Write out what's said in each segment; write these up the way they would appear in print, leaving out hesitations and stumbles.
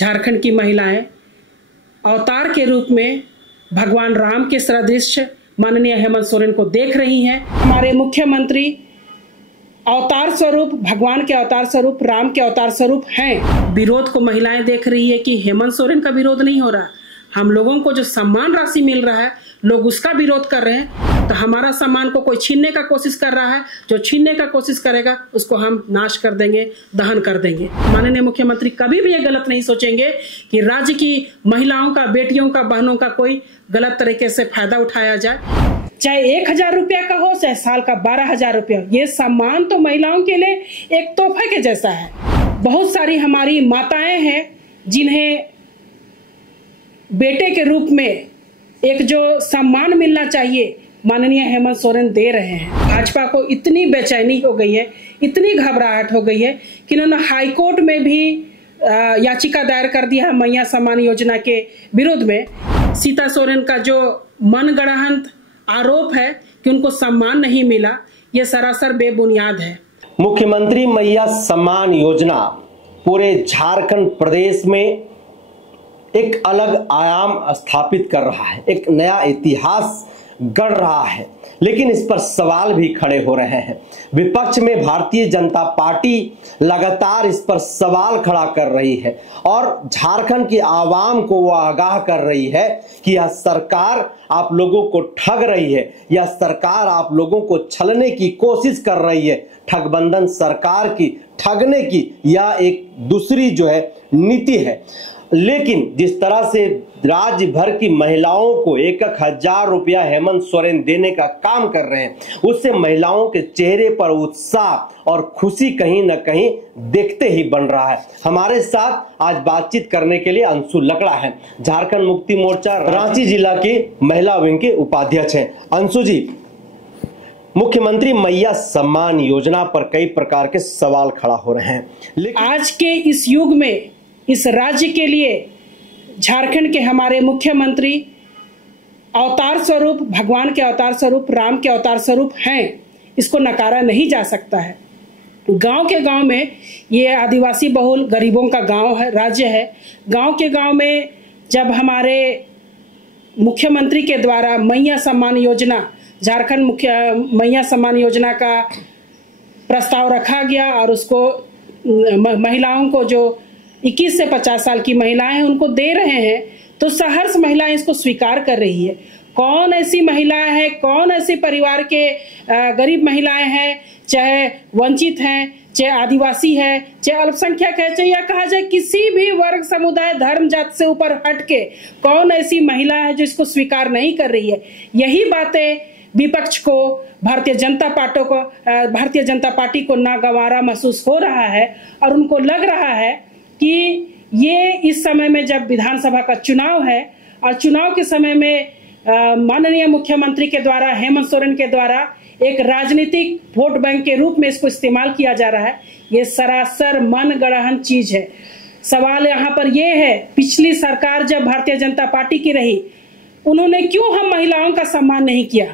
झारखंड की महिलाएं अवतार के रूप में भगवान राम के सदृश माननीय हेमंत सोरेन को देख रही हैं। हमारे मुख्यमंत्री अवतार स्वरूप, भगवान के अवतार स्वरूप, राम के अवतार स्वरूप हैं। विरोध को महिलाएं देख रही है कि हेमंत सोरेन का विरोध नहीं हो रहा, हम लोगों को जो सम्मान राशि मिल रहा है लोग उसका विरोध कर रहे हैं। तो हमारा सम्मान को कोई छीनने का कोशिश कर रहा है, जो छीनने का कोशिश करेगा उसको हम नाश कर देंगे, दहन कर देंगे। माननीय मुख्यमंत्री कभी भी ये गलत नहीं सोचेंगे कि राज्य की महिलाओं का, बेटियों का, बहनों का कोई गलत तरीके से फायदा उठाया जाए। चाहे 1000 रुपया का हो, चाहे साल का 12,000 रुपया, ये सम्मान तो महिलाओं के लिए एक तोहफे के जैसा है। बहुत सारी हमारी माताएं हैं जिन्हें बेटे के रूप में एक जो सम्मान मिलना चाहिए माननीय हेमंत सोरेन दे रहे हैं। भाजपा को इतनी बेचैनी हो गई है, इतनी घबराहट हो गई है कि इन्होंने हाईकोर्ट में भी याचिका दायर कर दिया है मैया सम्मान योजना के विरोध में। सीता सोरेन का जो मनगढ़ंत आरोप है कि उनको सम्मान नहीं मिला, ये सरासर बेबुनियाद है। मुख्यमंत्री मैया सम्मान योजना पूरे झारखंड प्रदेश में एक अलग आयाम स्थापित कर रहा है, एक नया इतिहास गढ़ रहा है, लेकिन इस पर सवाल भी खड़े हो रहे हैं। विपक्ष में भारतीय जनता पार्टी लगातार इस पर सवाल खड़ा कर रही है और झारखंड की आवाम को वो आगाह कर रही है कि यह सरकार आप लोगों को ठग रही है, यह सरकार आप लोगों को छलने की कोशिश कर रही है। ठगबंधन सरकार की, ठगने की यह एक दूसरी जो है नीति है। लेकिन जिस तरह से राज्य भर की महिलाओं को 1,000 रुपया हेमंत सोरेन देने का काम कर रहे हैं, उससे महिलाओं के चेहरे पर उत्साह और खुशी कहीं न कहीं देखते ही बन रहा है। हमारे साथ आज बातचीत करने के लिए अंशु लकड़ा है, झारखंड मुक्ति मोर्चा रांची जिला की महिला विंग के उपाध्यक्ष हैं। अंशु जी, मुख्यमंत्री मैया सम्मान योजना पर कई प्रकार के सवाल खड़ा हो रहे हैं, लेकिन आज के इस युग में इस राज्य के लिए झारखंड के हमारे मुख्यमंत्री अवतार स्वरूप, भगवान के अवतार स्वरूप, राम के अवतार स्वरूप हैं, इसको नकारा नहीं जा सकता है। गांव के गांव में, ये आदिवासी बहुल गरीबों का गांव है, राज्य है। गांव के गांव में जब हमारे मुख्यमंत्री के द्वारा मैया सम्मान योजना, झारखंड मैया सम्मान योजना का प्रस्ताव रखा गया और उसको महिलाओं को, जो 21 से 50 साल की महिलाएं हैं, उनको दे रहे हैं, तो सहर्ष महिलाएं इसको स्वीकार कर रही है। कौन ऐसी महिलाएं हैं, कौन ऐसे परिवार के गरीब महिलाएं हैं, चाहे वंचित हैं, चाहे आदिवासी है, चाहे अल्पसंख्यक है, चाहे या कहा जाए किसी भी वर्ग, समुदाय, धर्म, जात से ऊपर हटके कौन ऐसी महिला है जो इसको स्वीकार नहीं कर रही है। यही बातें विपक्ष को, भारतीय जनता पार्टी को नागवारा महसूस हो रहा है और उनको लग रहा है कि ये इस समय में जब विधानसभा का चुनाव है और चुनाव के समय में माननीय मुख्यमंत्री के द्वारा, हेमंत सोरेन के द्वारा एक राजनीतिक वोट बैंक के रूप में इसको इस्तेमाल किया जा रहा है, ये सरासर मनगढ़ंत चीज है। सवाल यहाँ पर यह है, पिछली सरकार जब भारतीय जनता पार्टी की रही, उन्होंने क्यों हम महिलाओं का सम्मान नहीं किया?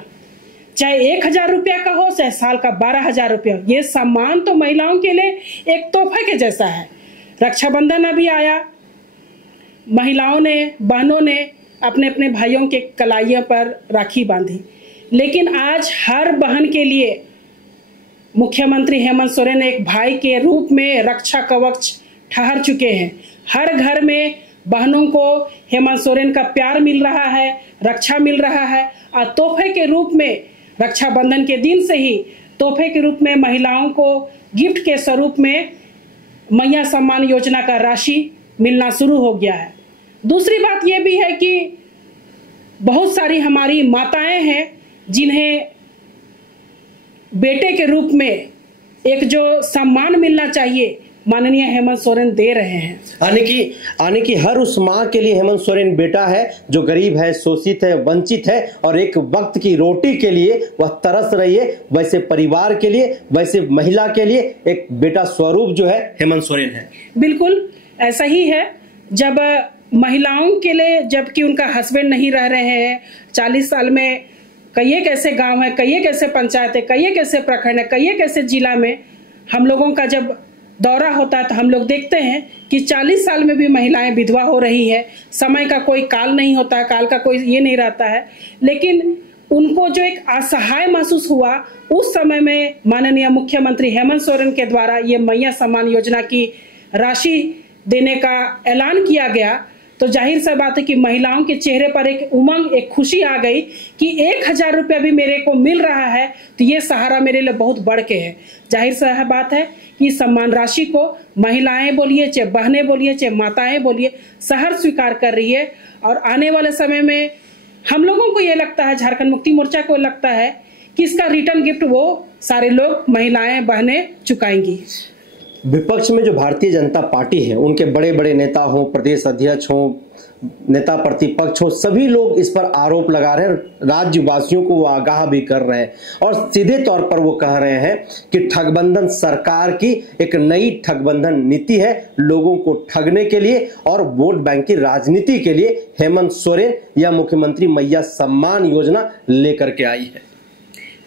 चाहे 1000 रुपया का हो, चाहे साल का 12,000 रुपया, ये सम्मान तो महिलाओं के लिए एक तोहफे के जैसा है। रक्षाबंधन अभी आया, महिलाओं ने, बहनों ने अपने अपने भाइयों के कलाइयों पर राखी बांधी, लेकिन आज हर बहन के लिए मुख्यमंत्री हेमंत सोरेन एक भाई के रूप में रक्षा कवच ठहर चुके हैं। हर घर में बहनों को हेमंत सोरेन का प्यार मिल रहा है, रक्षा मिल रहा है और तोहफे के रूप में, रक्षाबंधन के दिन से ही तोहफे के रूप में महिलाओं को गिफ्ट के स्वरूप में मैया सम्मान योजना का राशि मिलना शुरू हो गया है। दूसरी बात यह भी है कि बहुत सारी हमारी माताएं हैं जिन्हें बेटे के रूप में एक जो सम्मान मिलना चाहिए माननीय हेमंत सोरेन दे रहे हैं। यानी कि हर उस माँ के लिए हेमंत सोरेन बेटा है जो गरीब है, शोषित है, वंचित है और एक वक्त की रोटी के लिए वह तरस रही है, वैसे परिवार के लिए, वैसे महिला के लिए एक बेटा स्वरूप जो है हेमंत सोरेन है। बिल्कुल ऐसा ही है। जब महिलाओं के लिए, जबकि उनका हस्बैंड नहीं रह रहे हैं, 40 साल में कई एक ऐसे गाँव है, कई एक ऐसे पंचायत है, कई एक ऐसे प्रखंड है, कई एक ऐसे जिला में हम लोगों का जब दौरा होता है तो हम लोग देखते हैं कि 40 साल में भी महिलाएं विधवा हो रही है। समय का कोई काल नहीं होता है, काल का कोई ये नहीं रहता है, लेकिन उनको जो एक असहाय महसूस हुआ उस समय में माननीय मुख्यमंत्री हेमंत सोरेन के द्वारा ये मैया सम्मान योजना की राशि देने का ऐलान किया गया, तो जाहिर सी बात है कि महिलाओं के चेहरे पर एक उमंग, एक खुशी आ गई कि 1000 रुपया भी मेरे को मिल रहा है तो ये सहारा मेरे लिए बहुत बढ़ के है। जाहिर सी बात है कि सम्मान राशि को महिलाएं बोलिए, चाहे बहनें बोलिए, चाहे माताएं बोलिए, शहर स्वीकार कर रही है। और आने वाले समय में हम लोगों को ये लगता है, झारखंड मुक्ति मोर्चा को लगता है कि इसका रिटर्न गिफ्ट वो सारे लोग, महिलाएं, बहनें चुकाएंगी। विपक्ष में जो भारतीय जनता पार्टी है, उनके बड़े बड़े नेता हो, प्रदेश अध्यक्ष हो, नेता प्रतिपक्ष हो, सभी लोग इस पर आरोप लगा रहे हैं, राज्यवासियों को वो आगाह भी कर रहे हैं और सीधे तौर पर वो कह रहे हैं कि ठगबंधन सरकार की एक नई ठगबंधन नीति है, लोगों को ठगने के लिए और वोट बैंक की राजनीति के लिए हेमंत सोरेन या मुख्यमंत्री मैया सम्मान योजना लेकर के आई है।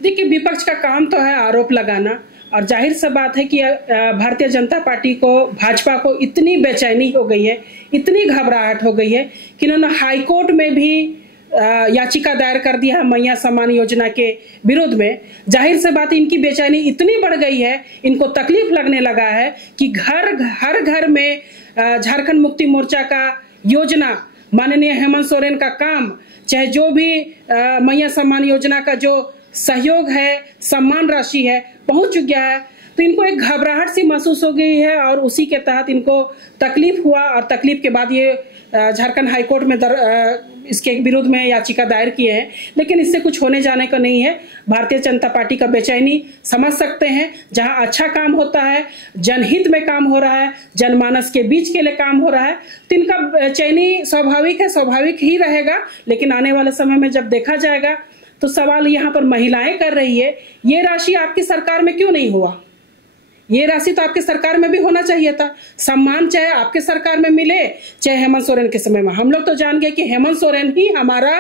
देखिए, विपक्ष का काम तो है आरोप लगाना, और जाहिर सी बात है कि भारतीय जनता पार्टी को, भाजपा को इतनी बेचैनी हो गई है, इतनी घबराहट हो गई है कि इन्होंने हाईकोर्ट में भी याचिका दायर कर दिया है मैया सम्मान योजना के विरोध में। जाहिर सी बात है इनकी बेचैनी इतनी बढ़ गई है, इनको तकलीफ लगने लगा है कि हर घर में झारखंड मुक्ति मोर्चा का योजना, माननीय हेमंत सोरेन का काम, चाहे जो भी मैया सम्मान योजना का जो सहयोग है, सम्मान राशि है, पहुंच गया है, तो इनको एक घबराहट सी महसूस हो गई है और उसी के तहत इनको तकलीफ हुआ और तकलीफ के बाद ये झारखंड हाईकोर्ट में इसके विरोध में याचिका दायर किए हैं। लेकिन इससे कुछ होने जाने का नहीं है। भारतीय जनता पार्टी का बेचैनी समझ सकते हैं। जहां अच्छा काम होता है, जनहित में काम हो रहा है, जनमानस के बीच के लिए काम हो रहा है, तो इनका बेचैनी स्वाभाविक है, स्वाभाविक ही रहेगा। लेकिन आने वाले समय में जब देखा जाएगा तो सवाल यहाँ पर महिलाएं कर रही है, ये राशि आपकी सरकार में क्यों नहीं हुआ? ये राशि तो आपकी सरकार में भी होना चाहिए था। सम्मान चाहे आपके सरकार में मिले, चाहे हेमंत सोरेन के समय में। हम लोग तो जान गए कि हेमंत सोरेन ही हमारा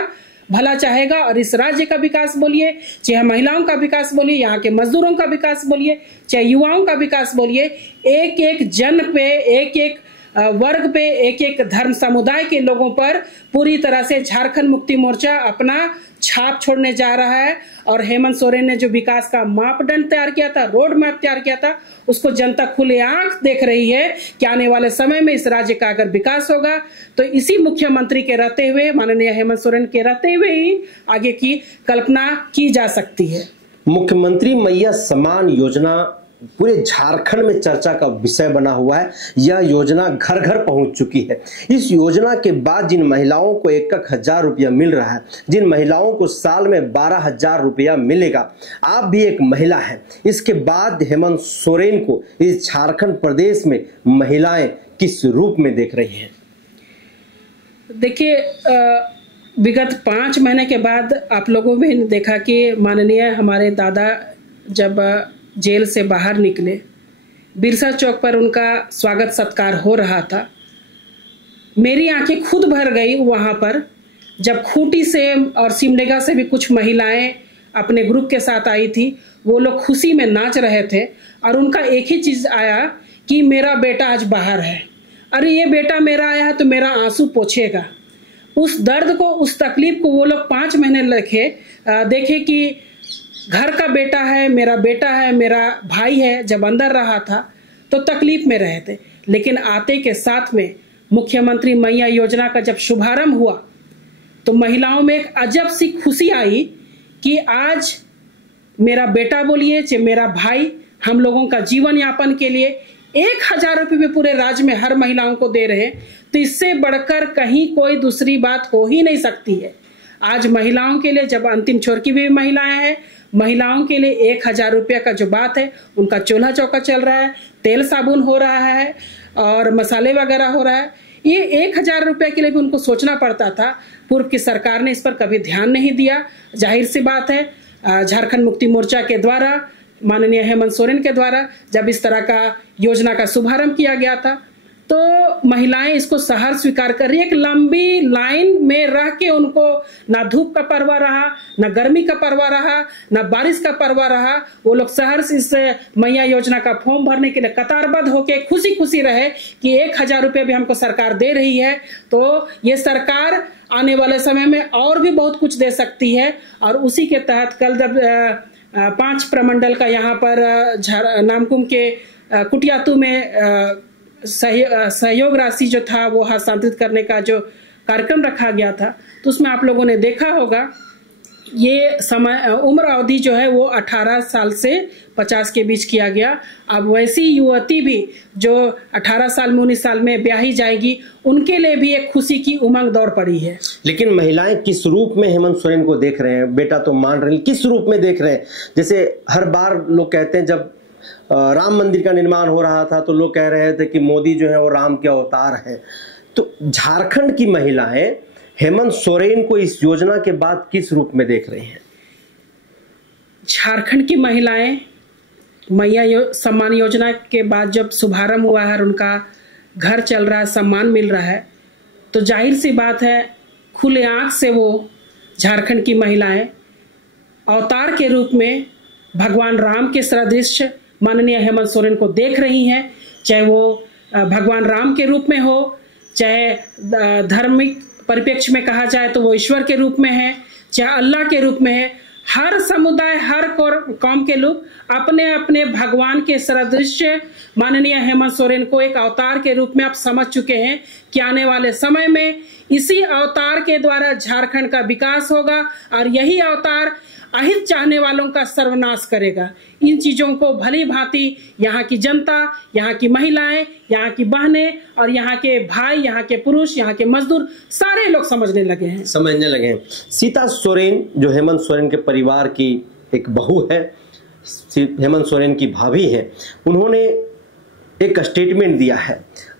भला चाहेगा और इस राज्य का विकास बोलिए, चाहे महिलाओं का विकास बोलिए, यहाँ के मजदूरों का विकास बोलिए, चाहे युवाओं का विकास बोलिए, एक एक जन पे, एक एक वर्ग पे, एक एक धर्म समुदाय के लोगों पर पूरी तरह से झारखंड मुक्ति मोर्चा अपना छाप छोड़ने जा रहा है। और हेमंत सोरेन ने जो विकास का मापदंड तैयार किया था, रोड मैप तैयार किया था, उसको जनता खुले आंख देख रही है कि आने वाले समय में इस राज्य का अगर विकास होगा तो इसी मुख्यमंत्री के रहते हुए, माननीय हेमंत सोरेन के रहते हुए ही आगे की कल्पना की जा सकती है। मुख्यमंत्री मैया सम्मान योजना पूरे झारखंड में चर्चा का विषय बना हुआ है। यह योजना घर घर पहुंच चुकी है। इस योजना के बाद जिन महिलाओं को 1,000 रुपया मिल रहा है, जिन महिलाओं को साल में 12,000 रुपया मिलेगा, आप भी एक महिला हैं। इसके बाद हेमंत सोरेन को इस झारखंड प्रदेश में महिलाएं किस रूप में देख रही हैं? देखिए, विगत 5 महीने के बाद आप लोगों ने देखा कि माननीय हमारे दादा जब जेल से बाहर निकले, बिरसा चौक पर उनका स्वागत सत्कार हो रहा था। मेरी आंखें खुद भर गई वहां पर, जब खूंटी से और सिमडेगा से भी कुछ महिलाएं अपने ग्रुप के साथ आई थी। वो लोग खुशी में नाच रहे थे और उनका एक ही चीज आया कि मेरा बेटा आज बाहर है, अरे ये बेटा मेरा आया है तो मेरा आंसू पोंछेगा। उस दर्द को, उस तकलीफ को वो लोग 5 महीने देखे कि घर का बेटा है, मेरा भाई है। जब अंदर रहा था तो तकलीफ में रहे थे, लेकिन आते के साथ में मुख्यमंत्री मैया योजना का जब शुभारंभ हुआ तो महिलाओं में एक अजब सी खुशी आई कि आज मेरा बेटा बोलिए, चाहे मेरा भाई, हम लोगों का जीवन यापन के लिए 1,000 रुपये में पूरे राज्य में हर महिलाओं को दे रहे हैं। तो इससे बढ़कर कहीं कोई दूसरी बात हो ही नहीं सकती है। आज महिलाओं के लिए, जब अंतिम छोर की भी महिलाएं हैं, महिलाओं के लिए 1,000 रुपया का जो बात है, उनका चूल्हा चौका चल रहा है, तेल साबुन हो रहा है और मसाले वगैरह हो रहा है। ये 1,000 रुपया के लिए भी उनको सोचना पड़ता था। पूर्व की सरकार ने इस पर कभी ध्यान नहीं दिया। जाहिर सी बात है, झारखंड मुक्ति मोर्चा के द्वारा, माननीय हेमंत सोरेन के द्वारा जब इस तरह का योजना का शुभारंभ किया गया था तो महिलाएं इसको सहर्ष स्वीकार कर रही है। एक लंबी लाइन में रह के उनको ना धूप का परवाह रहा, ना गर्मी का परवाह रहा, ना बारिश का परवाह रहा। वो लोग सहर्ष इस मैया योजना का फॉर्म भरने के लिए कतारबद्ध होके खुशी खुशी रहे कि 1000 रुपये भी हमको सरकार दे रही है। तो ये सरकार आने वाले समय में और भी बहुत कुछ दे सकती है। और उसी के तहत कल जब 5 प्रमंडल का यहाँ पर नामकुम के कुटियातू में सहयोग राशि जो था वो हस्तांतरित करने का जो कार्यक्रम रखा गया था, तो उसमें आप लोगों ने देखा होगा ये समय उम्र अवधि जो है वो 18 साल से 50 के बीच किया गया। अब वैसी युवती भी जो 18 साल में 19 साल में ब्याही जाएगी, उनके लिए भी एक खुशी की उमंग दौड़ पड़ी है। लेकिन महिलाएं किस रूप में हेमंत सोरेन को देख रहे हैं? बेटा तो मान रहे हैं, किस रूप में देख रहे हैं? जैसे हर बार लोग कहते हैं, जब राम मंदिर का निर्माण हो रहा था तो लोग कह रहे थे कि मोदी जो है वो राम के अवतार है। तो झारखंड की महिलाएं हेमंत सोरेन को इस योजना के बाद किस रूप में देख रही हैं? झारखंड की महिलाएं मैया सम्मान योजना के बाद जब शुभारंभ हुआ है और उनका घर चल रहा है, सम्मान मिल रहा है, तो जाहिर सी बात है खुले आंख से वो झारखंड की महिलाएं अवतार के रूप में भगवान राम के सदृश माननीय हेमंत सोरेन को देख रही हैं। चाहे वो भगवान राम के रूप में हो, चाहे धार्मिक परिप्रेक्ष्य में कहा जाए तो वो ईश्वर के रूप में है, चाहे अल्लाह के रूप में है। हर समुदाय, हर कौम के लोग अपने अपने भगवान के सदृश माननीय हेमंत सोरेन को एक अवतार के रूप में आप समझ चुके हैं कि आने वाले समय में इसी अवतार के द्वारा झारखंड का विकास होगा और यही अवतार अहित चाहने वालों का सर्वनाश करेगा। इन चीजों को भली भांति यहाँ की जनता, यहाँ की महिलाएं, यहाँ की बहनें और यहाँ के भाई, यहाँ के पुरुष, यहाँ के मजदूर सारे लोग समझने लगे हैं। सीता सोरेन जो हेमंत सोरेन के परिवार की एक बहू है, हेमंत सोरेन की भाभी है, उन्होंने एक स्टेटमेंट दिया है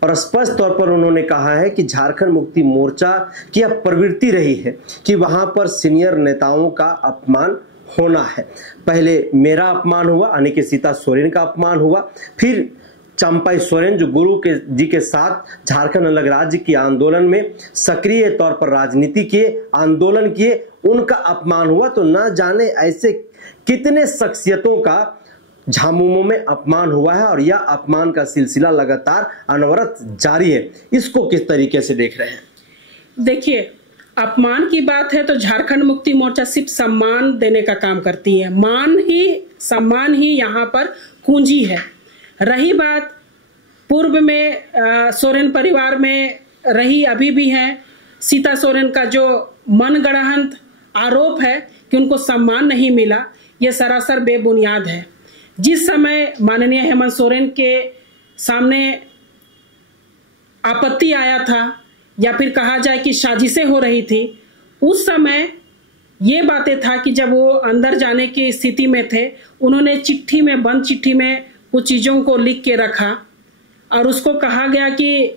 और स्पष्ट तौर पर उन्होंने कहा है कि झारखंड मुक्ति मोर्चा की यह प्रवृत्ति रही है कि वहां पर सीनियर नेताओं का अपमान होना है। पहले मेरा अपमान हुआ, यानी कि सीता सोरेन का अपमान हुआ, फिर चंपाई सोरेन जो गुरु जी के साथ झारखंड अलग राज्य की आंदोलन में सक्रिय तौर पर राजनीति किए, आंदोलन किए, उनका अपमान हुआ। तो न जाने ऐसे कितने शख्सियतों का झामुमो में अपमान हुआ है और यह अपमान का सिलसिला लगातार अनवरत जारी है। इसको किस तरीके से देख रहे हैं? देखिए, अपमान की बात है तो झारखंड मुक्ति मोर्चा सिर्फ सम्मान देने का काम करती है। सम्मान ही यहाँ पर कुंजी है। रही बात पूर्व में सोरेन परिवार में रही, अभी भी है, सीता सोरेन का जो मनगढ़ंत आरोप है कि उनको सम्मान नहीं मिला, यह सरासर बेबुनियाद है। जिस समय माननीय हेमंत सोरेन के सामने आपत्ति आया था या फिर कहा जाए कि साजिशें हो रही थी, उस समय ये बातें था कि जब वो अंदर जाने की स्थिति में थे, उन्होंने चिट्ठी में, बंद चिट्ठी में कुछ चीज़ों को लिख के रखा और उसको कहा गया कि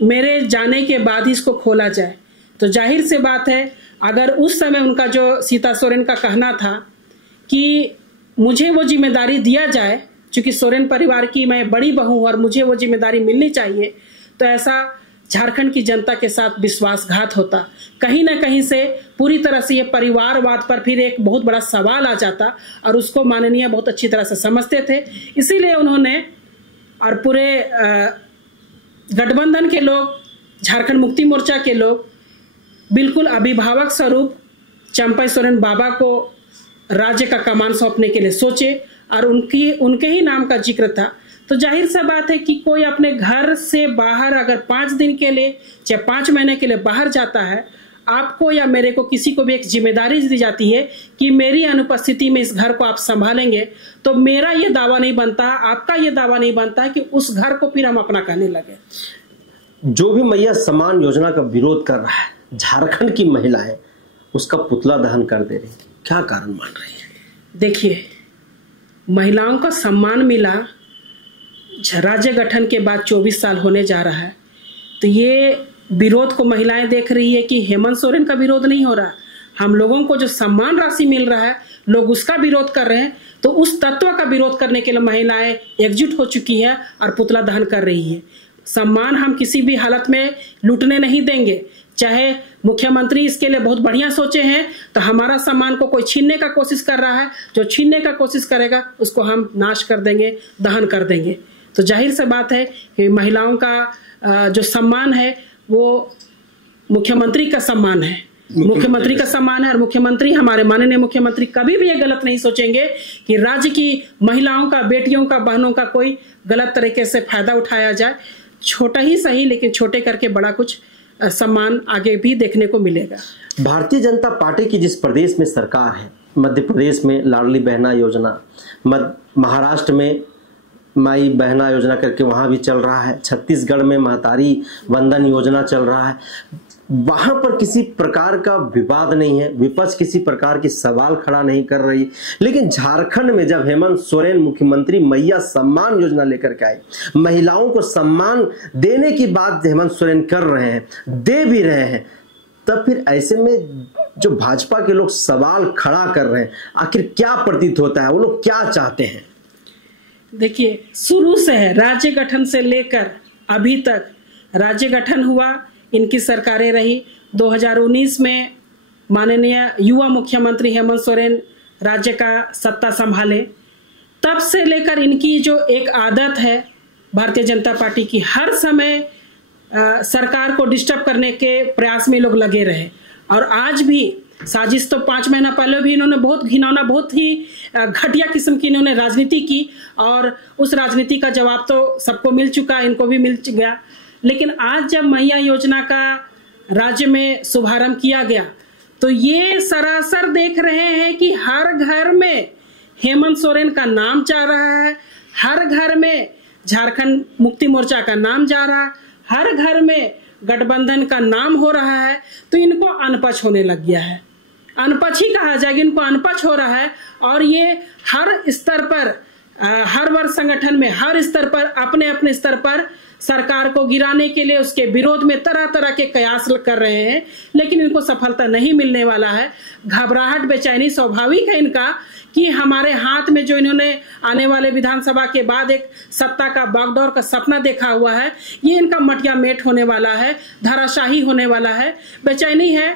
मेरे जाने के बाद ही इसको खोला जाए। तो जाहिर से बात है, अगर उस समय उनका जो सीता सोरेन का कहना था कि मुझे वो जिम्मेदारी दिया जाए, क्योंकि सोरेन परिवार की मैं बड़ी बहू हूं और मुझे वो जिम्मेदारी मिलनी चाहिए, तो ऐसा झारखंड की जनता के साथ विश्वासघात होता। कहीं ना कहीं से पूरी तरह से ये परिवारवाद पर फिर एक बहुत बड़ा सवाल आ जाता और उसको माननीय बहुत अच्छी तरह से समझते थे। इसीलिए उन्होंने और पूरे गठबंधन के लोग, झारखंड मुक्ति मोर्चा के लोग बिल्कुल अभिभावक स्वरूप चंपाई सोरेन बाबा को राज्य का कमान सौंपने के लिए सोचे और उनके ही नाम का जिक्र था। तो जाहिर सा बात है कि कोई अपने घर से बाहर अगर 5 दिन के लिए चाहे 5 महीने के लिए बाहर जाता है, आपको या मेरे को किसी को भी एक जिम्मेदारी दी जाती है कि मेरी अनुपस्थिति में इस घर को आप संभालेंगे, तो मेरा ये दावा नहीं बनता, आपका ये दावा नहीं बनता कि उस घर को फिर हम अपना कहने लगे। जो भी मैया सम्मान योजना का विरोध कर रहा है, झारखंड की महिलाएं उसका पुतला दहन कर दे रही, क्या कारण मान रही है? देखिए, महिलाओं का सम्मान मिला राज्य गठन के बाद 24 साल होने जा रहा है, तो ये विरोध को महिलाएं देख रही है कि हेमंत सोरेन का विरोध नहीं हो रहा, हम लोगों को जो सम्मान राशि मिल रहा है लोग उसका विरोध कर रहे हैं। तो उस तत्व का विरोध करने के लिए महिलाएं एकजुट हो चुकी है और पुतला दहन कर रही है। सम्मान हम किसी भी हालत में लूटने नहीं देंगे। चाहे मुख्यमंत्री इसके लिए बहुत बढ़िया सोचे हैं, तो हमारा सम्मान को कोई छीनने का कोशिश कर रहा है, जो छीनने का कोशिश करेगा उसको हम नाश कर देंगे, दहन कर देंगे। तो जाहिर सी बात है कि महिलाओं का जो सम्मान है वो मुख्यमंत्री का सम्मान है, मुख्यमंत्री का सम्मान है। और मुख्यमंत्री, हमारे माननीय मुख्यमंत्री कभी भी ये गलत नहीं सोचेंगे कि राज्य की महिलाओं का, बेटियों का, बहनों का कोई गलत तरीके से फायदा उठाया जाए। छोटा ही सही, लेकिन छोटे करके बड़ा कुछ सम्मान आगे भी देखने को मिलेगा। भारतीय जनता पार्टी की जिस प्रदेश में सरकार है, मध्य प्रदेश में लाडली बहना योजना, महाराष्ट्र में माई बहना योजना करके वहाँ भी चल रहा है, छत्तीसगढ़ में महतारी वंदन योजना चल रहा है, वहां पर किसी प्रकार का विवाद नहीं है, विपक्ष किसी प्रकार की सवाल खड़ा नहीं कर रही। लेकिन झारखंड में जब हेमंत सोरेन मुख्यमंत्री मैया सम्मान योजना लेकर के आए, महिलाओं को सम्मान देने की बात हेमंत सोरेन कर रहे हैं, दे भी रहे हैं, तब फिर ऐसे में जो भाजपा के लोग सवाल खड़ा कर रहे हैं, आखिर क्या प्रतीत होता है, वो लोग क्या चाहते हैं? देखिए, शुरू से है, राज्य गठन से लेकर अभी तक राज्य गठन हुआ, इनकी सरकारें रही। 2019 में माननीय युवा मुख्यमंत्री हेमंत सोरेन राज्य का सत्ता संभाले, तब से लेकर इनकी जो एक आदत है भारतीय जनता पार्टी की, हर समय सरकार को डिस्टर्ब करने के प्रयास में लोग लगे रहे। और आज भी साजिश तो 5 महीना पहले भी इन्होंने बहुत घिनौना, बहुत ही घटिया किस्म की इन्होंने राजनीति की, और उस राजनीति का जवाब तो सबको मिल चुका, इनको भी मिल गया। लेकिन आज जब मैया योजना का राज्य में शुभारंभ किया गया, तो ये सरासर देख रहे हैं कि हर घर में हेमंत सोरेन का नाम जा रहा है, हर घर में झारखंड मुक्ति मोर्चा का नाम जा रहा है, हर घर में गठबंधन का नाम हो रहा है। तो इनको अनपच होने लग गया है, अनपच ही कहा जाएगा, इनको अनपच हो रहा है। और ये हर स्तर पर, हर वर्ग संगठन में, हर स्तर पर, अपने अपने स्तर पर सरकार को गिराने के लिए, उसके विरोध में तरह तरह के कयास कर रहे हैं, लेकिन इनको सफलता नहीं मिलने वाला है। घबराहट, बेचैनी स्वाभाविक है इनका कि हमारे हाथ में जो इन्होंने आने वाले विधानसभा के बाद एक सत्ता का बागडोर का सपना देखा हुआ है, ये इनका मटिया मेट होने वाला है, धराशाही होने वाला है। बेचैनी है,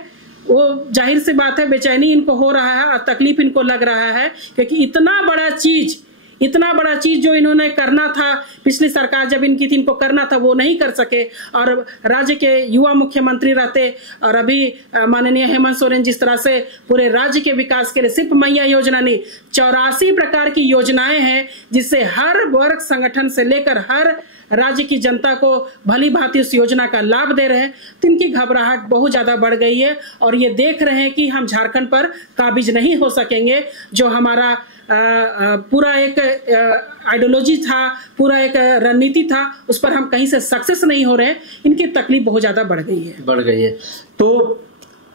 वो जाहिर सी बात है, बेचैनी इनको हो रहा है और तकलीफ इनको लग रहा है, क्योंकि इतना बड़ा चीज जो इन्होंने करना था, पिछली सरकार जब इनकी थी, इनको करना था, वो नहीं कर सके। और राज्य के युवा मुख्यमंत्री रहते, और अभी माननीय हेमंत सोरेन जिस तरह से पूरे राज्य के विकास के लिए सिर्फ मैया योजना नहीं, 84 प्रकार की योजनाएं हैं, जिससे हर वर्ग संगठन से लेकर हर राज्य की जनता को भली भांति उस योजना का लाभ दे रहे हैं। तो इनकी घबराहट बहुत ज्यादा बढ़ गई है, और ये देख रहे हैं कि हम झारखंड पर काबिज नहीं हो सकेंगे। जो हमारा पूरा एक आइडियोलॉजी था, पूरा एक रणनीति था, उस पर हम कहीं से सक्सेस नहीं हो रहे। इनकी तकलीफ बहुत ज्यादा बढ़ गई है। तो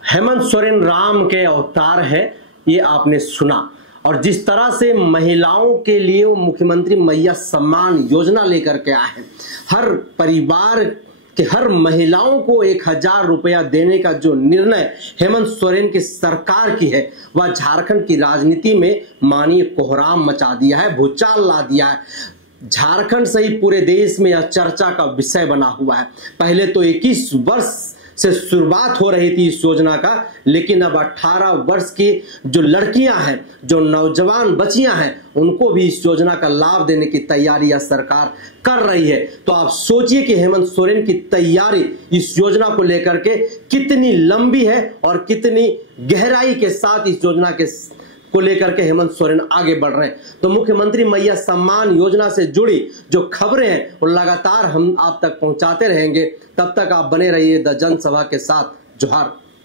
हेमंत सोरेन राम के अवतार है, ये आपने सुना। और जिस तरह से महिलाओं के लिए वो मुख्यमंत्री मैया सम्मान योजना लेकर के आए हैं, हर परिवार के हर महिलाओं को 1000 रुपया देने का जो निर्णय हेमंत सोरेन की सरकार की है, वह झारखंड की राजनीति में माननीय कोहराम मचा दिया है, भूचाल ला दिया है। झारखंड सहित पूरे देश में यह चर्चा का विषय बना हुआ है। पहले तो 21 वर्ष से शुरुआत हो रही थी इस योजना का, लेकिन अब 18 वर्ष की जो लड़कियां हैं, जो नौजवान बच्चियां हैं, उनको भी इस योजना का लाभ देने की तैयारी यह सरकार कर रही है। तो आप सोचिए कि हेमंत सोरेन की तैयारी इस योजना को लेकर के कितनी लंबी है और कितनी गहराई के साथ इस योजना को लेकर के हेमंत सोरेन आगे बढ़ रहे हैं। तो मुख्यमंत्री मैया सम्मान योजना से जुड़ी जो खबरें हैं वो लगातार हम आप तक पहुंचाते रहेंगे। तब तक आप बने रहिए द जनसभा के साथ। जोहार।